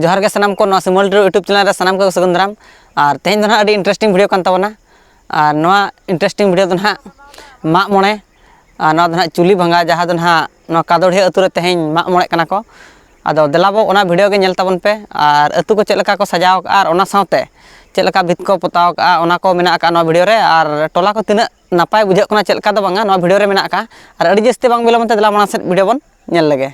जोहार के सानाम को सिमल यूट्यूब चैनल रे सानाम को सगुन दाराम और तेहेन दो अभी इंटरेस्टिंग वीडियो कान ताबोना और नोआ इंटरेस्टिंग वीडियो दो माग मोणे और नोआ चुली भंगा जहाँ दो नोआ कादोड़िया अतु रे तेहेन माग मोणे कना को आदो देलाबो ओना वीडियो के नेल ताबोन पे और अतु को चेलका को सजाव और ओना साथे चेलका भित को पोताव का ओना को मेना का नोआ वीडियो रे और टोला को तिना नापाय बुझे कना चेलका दो बांगा नोआ वीडियो रे मेना का और अड़ी जस्ती बांग बिलमते देला मना सेट वीडियो बन नेल लगे।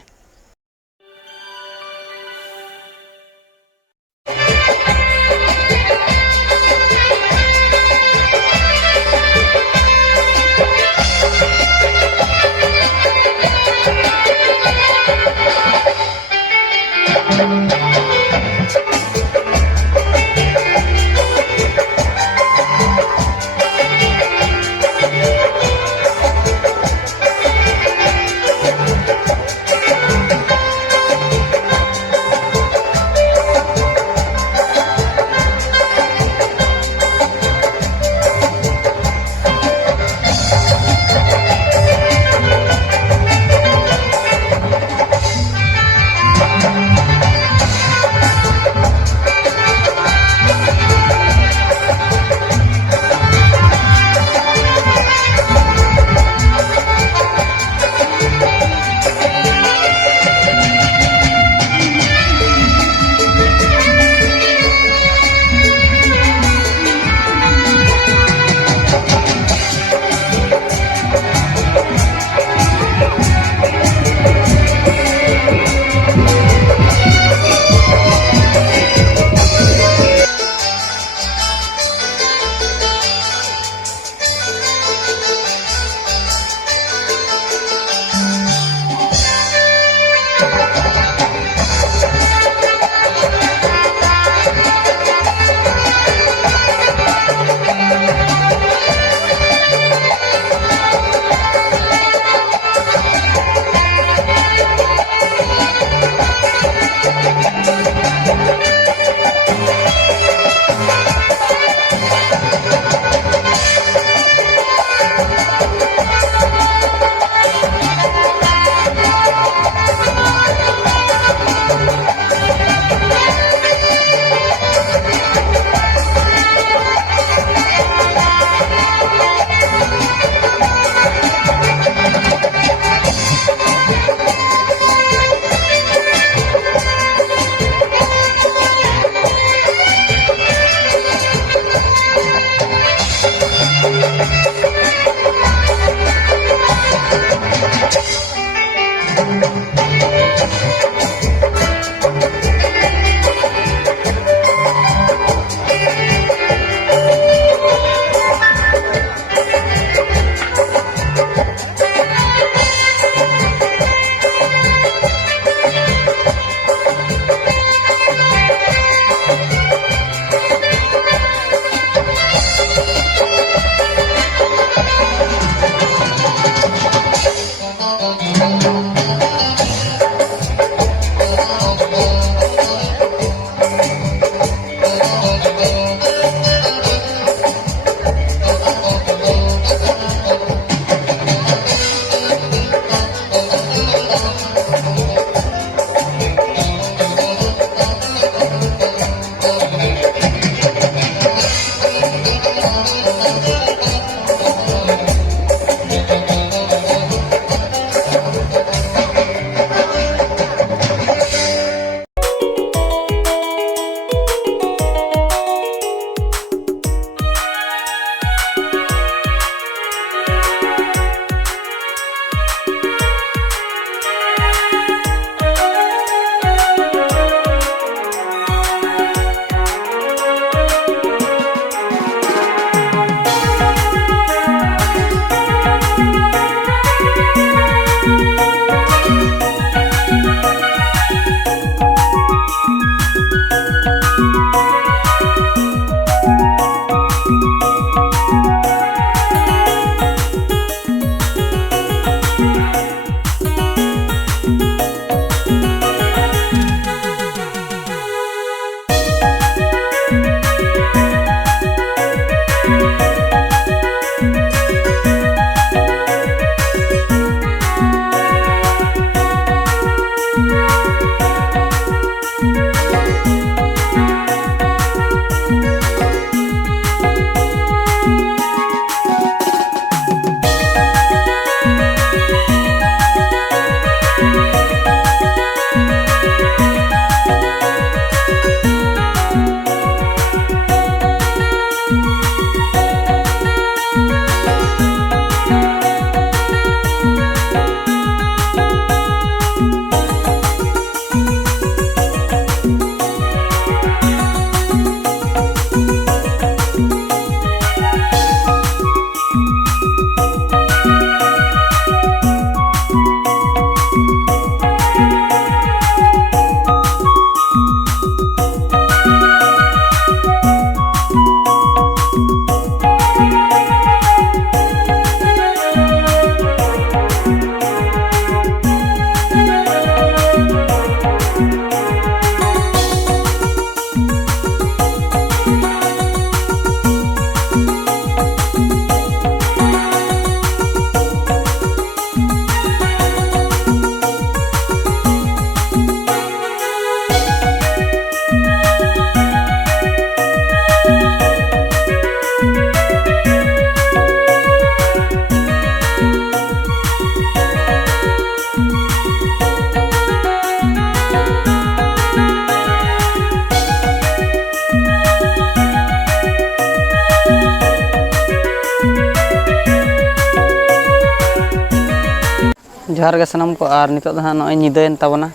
जोहार गे सानाम को और नितो दो नॉय निदायन ताबना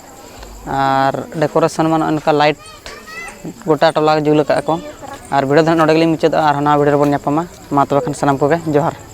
और डेकोरेशन मा नॉनका लाइट गोटा टोला जुल का को और वीडियो दो नोडे गेली मुचाद और हना वीडियो बन न्यापामा मा तबे खान सानाम को गे जोहार।